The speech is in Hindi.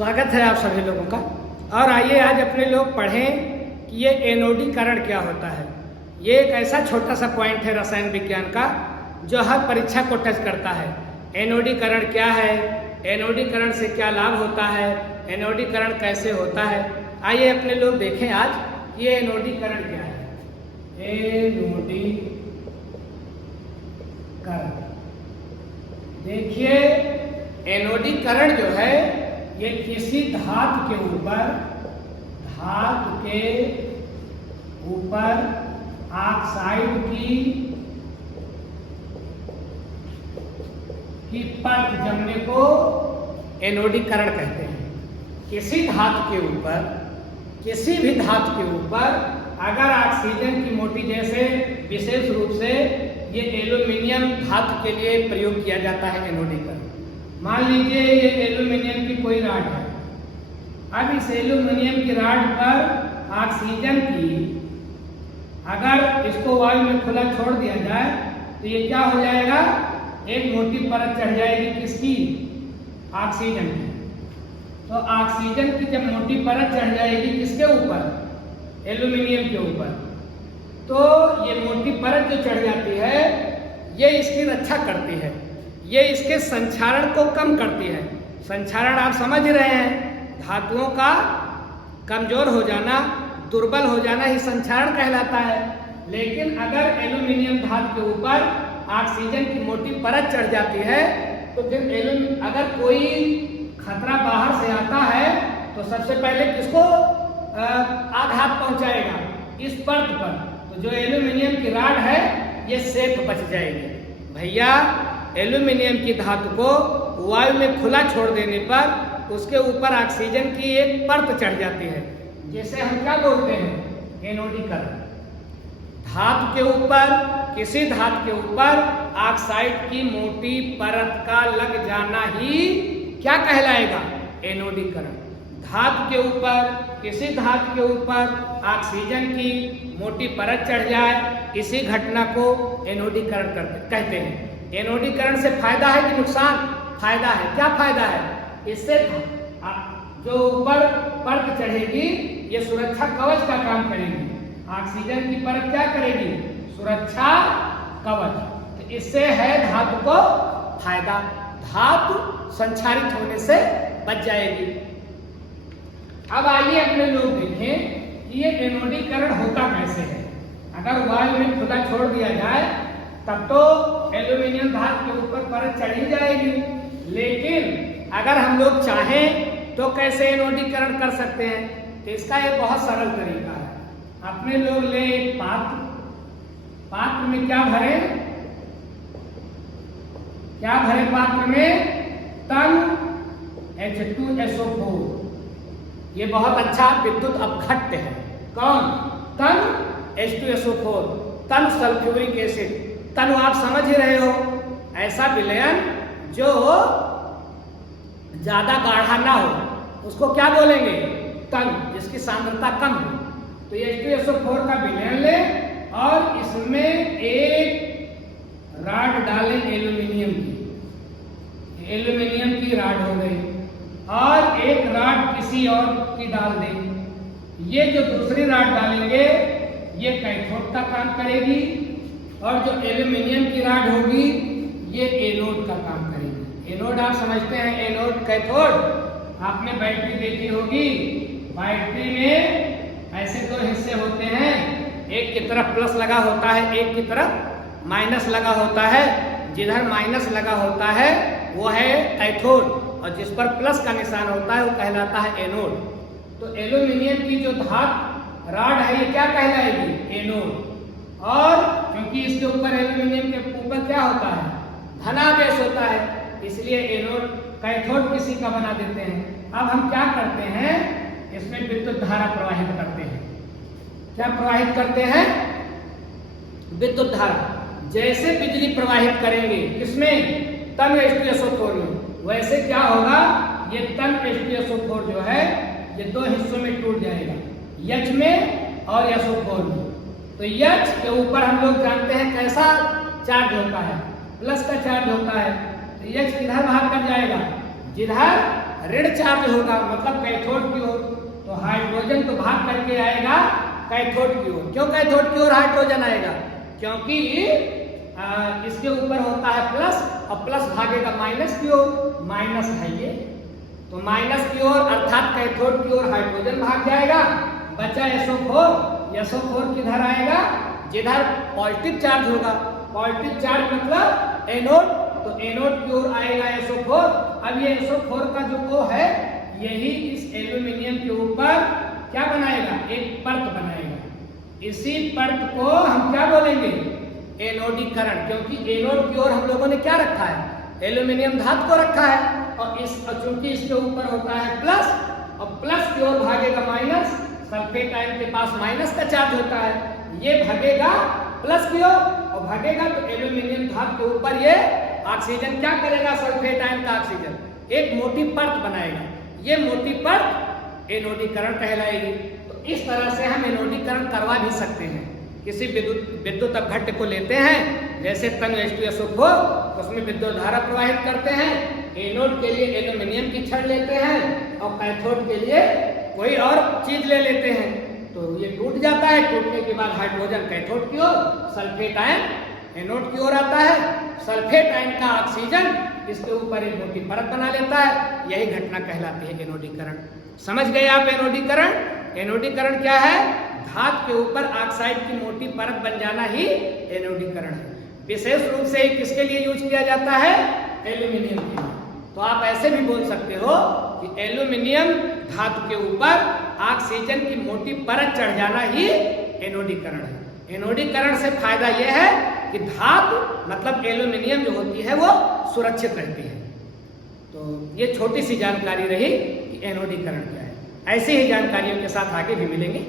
स्वागत है आप सभी लोगों का। और आइए आज अपने लोग पढ़ें कि ये एनोडीकरण क्या होता है। ये एक ऐसा छोटा सा पॉइंट है रसायन विज्ञान का जो हर परीक्षा को टच करता है। एनोडीकरण क्या है, एनोडीकरण से क्या लाभ होता है, एनोडीकरण कैसे होता है। आइए अपने लोग देखें आज कि ये एनोडीकरण क्या है। एनोडीकरण देखिए, एनोडीकरण जो है ये किसी धातु के ऊपर ऑक्साइड की परत जमने को एनोडीकरण कहते हैं। किसी धातु के ऊपर, किसी भी धातु के ऊपर अगर ऑक्सीजन की मोटी, जैसे विशेष रूप से ये एल्यूमिनियम धातु के लिए प्रयोग किया जाता है एनोडीकरण। मान लीजिए ये एल्यूमिनियम की कोई राड है। अब इस एल्यूमिनियम की राड पर ऑक्सीजन की, अगर इसको वायु में खुला छोड़ दिया जाए तो ये क्या हो जाएगा, एक मोटी परत चढ़ जाएगी। किसकी? ऑक्सीजन की। तो ऑक्सीजन की जब मोटी परत चढ़ जाएगी किसके ऊपर? एल्यूमिनियम के ऊपर। तो ये मोटी परत जो चढ़ जाती है ये इसकी रक्षा करती है, ये इसके संक्षारण को कम करती है। संक्षारण आप समझ रहे हैं, धातुओं का कमजोर हो जाना, दुर्बल हो जाना ही संक्षारण कहलाता है। लेकिन अगर एल्यूमिनियम धातु के ऊपर ऑक्सीजन की मोटी परत चढ़ जाती है तो फिर अगर कोई खतरा बाहर से आता है तो सबसे पहले किसको आघात पहुंचाएगा? इस परत पर। तो जो एल्यूमिनियम की राड है ये सेफ बच जाएगी। भैया, एल्यूमिनियम की धातु को वायु में खुला छोड़ देने पर उसके ऊपर ऑक्सीजन की एक परत चढ़ जाती है, जिसे हम क्या बोलते हैं? एनोडीकरण। धातु के ऊपर, किसी धातु के ऊपर ऑक्साइड की मोटी परत का लग जाना ही क्या कहलाएगा? एनोडीकरण। धातु के ऊपर, किसी धातु के ऊपर ऑक्सीजन की मोटी परत चढ़ जाए, इसी घटना को एनोडीकरण कहते हैं। एनोडीकरण से फायदा है कि नुकसान? फायदा है। क्या फायदा है? इससे जो ऊपर परत चढ़ेगी ये सुरक्षा कवच का काम करेगी। ऑक्सीजन की परत क्या करेगी? सुरक्षा कवच। तो इससे है धातु को फायदा, धातु संक्षारित होने से बच जाएगी। अब आइए अपने लोग देखें कि ये एनोडीकरण होता कैसे है। अगर वायु में खुला छोड़ दिया जाए तब तो एल्यूमिनियम धातु के ऊपर परत चढ़ी जाएगी। लेकिन अगर हम लोग चाहें तो कैसे एनोडीकरण कर सकते हैं? तो इसका एक बहुत सरल तरीका है। अपने लोग ले एक पात्र, पात्र में क्या भरे? क्या भरे पात्र में? तन H2SO4। ये बहुत अच्छा विद्युत अपघट्य है। कौन? तन H2SO4, तन सल्फ्यूरिक एसिड। तन आप समझ ही रहे हो, ऐसा विलयन जो ज्यादा गाढ़ा ना हो उसको क्या बोलेंगे? तन, जिसकी सांद्रता कम हो। तो H2SO4 का विलयन ले और इसमें एक राड डालें एल्यूमिनियम की। एल्यूमिनियम की राड हो गई और एक राड किसी और की डाल दें। ये जो दूसरी राड डालेंगे ये कैथोड का काम करेगी और जो एल्यूमिनियम की राड होगी ये एनोड का काम करेगी। एनोड आप समझते हैं, एनोड कैथोड। आपने बैटरी देखी होगी, बैटरी में ऐसे दो हिस्से होते हैं, एक की तरफ प्लस लगा होता है, एक की तरफ माइनस लगा होता है। जिधर माइनस लगा होता है वो है कैथोड और जिस पर प्लस का निशान होता है वो कहलाता है एनोड। तो एल्यूमिनियम की जो धातु राड है ये क्या कहलाएगी? एनोड। और क्योंकि इसके ऊपर एल्यूमिनियम के ऊपर क्या होता है? धनावेश होता है, इसलिए एनोड कैथोड किसी का बना देते हैं। अब हम क्या करते हैं? इसमें विद्युत धारा प्रवाहित करते हैं। क्या प्रवाहित करते हैं? विद्युत धारा। जैसे बिजली प्रवाहित करेंगे किसमें? तन H2SO4 में, वैसे क्या होगा? ये तन H2SO4 जो है ये दो हिस्सों में टूट जाएगा, H में और SO4 में। तो H के ऊपर हम लोग जानते हैं कैसा चार्ज होता है? प्लस का चार्ज होता है। तो H किधर बाहर कर जाएगा? जिधर ऋण चार्ज होगा, मतलब कैथोड की ओर। तो हाइड्रोजन तो भाग करके आएगा कैथोड की ओर। क्यों कैथोड की ओर हाइड्रोजन आएगा? क्योंकि इसके ऊपर होता है प्लस, और प्लस भागेगा माइनस की ओर, माइनस है ये, तो माइनस की ओर अर्थात कैथोड की ओर हाइड्रोजन भाग जाएगा, बचा SO4। SO4 किधर आएगा? जिधर पॉजिटिव चार्ज होगा। पॉजिटिव चार्ज मतलब एनोड, तो एनोड की ओर आएगा SO4। अब ये SO4 का जो O है, यही इस एल्यूमिनियम के ऊपर क्या बनाएगा? एक परत बनाएगा। इसी परत को हम क्या बोलेंगे? एनोडीकरण, क्योंकि एनोड की ओर हम लोगों ने क्या रखा है? एल्यूमिनियम धातु को रखा है, और चूंकि इसके ऊपर होता है प्लस, और प्लस की ओर भागेगा माइनस, सल्फेट आयन के पास माइनस का चार्ज होता है, ये भागेगा प्लस की ओर, और भागेगा तो एल्यूमिनियम धातु के ऊपर ये ऑक्सीजन क्या करेगा? सल्फेट आयन का ऑक्सीजन एक मोटी परत बनाएगा। ये मोटी परत एनोडीकरण कहलाएगी। तो इस तरह से हम एनोडीकरण करवा भी सकते हैं। किसी विद्युत अपघट्य को लेते हैं, जैसे तन H2SO4, उसमें विद्युत धारा प्रवाहित करते हैं। एनोड के लिए एल्यूमिनियम की छड़ लेते हैं, और कैथोड के लिए कोई और चीज ले लेते हैं, तो ये टूट जाता है। टूटने के बाद हाइड्रोजन कैथोड की ओर, सल्फेट आयन एनोड की ओर आता है। सल्फेट आयन का ऑक्सीजन इसके ऊपर एक मोटी परत बना लेता है। यही घटना कहलाती है एनोडीकरण। समझ गए आप एनोडीकरण? एनोडीकरण क्या है? धातु के ऊपर ऑक्साइड की मोटी परत बन जाना ही एनोडीकरण है। विशेष रूप से किसके लिए यूज किया जाता है? एल्यूमिनियम के लिए। तो आप ऐसे भी बोल सकते हो कि एल्यूमिनियम धातु के ऊपर ऑक्सीजन की मोटी परत चढ़ जाना ही एनोडीकरण है। एनोडीकरण से फायदा यह है कि धातु मतलब एल्यूमिनियम जो होती है वो सुरक्षित रहती है। तो ये छोटी सी जानकारी रही कि एनोडीकरण क्या है। ऐसी ही जानकारियों के साथ आगे भी मिलेंगे।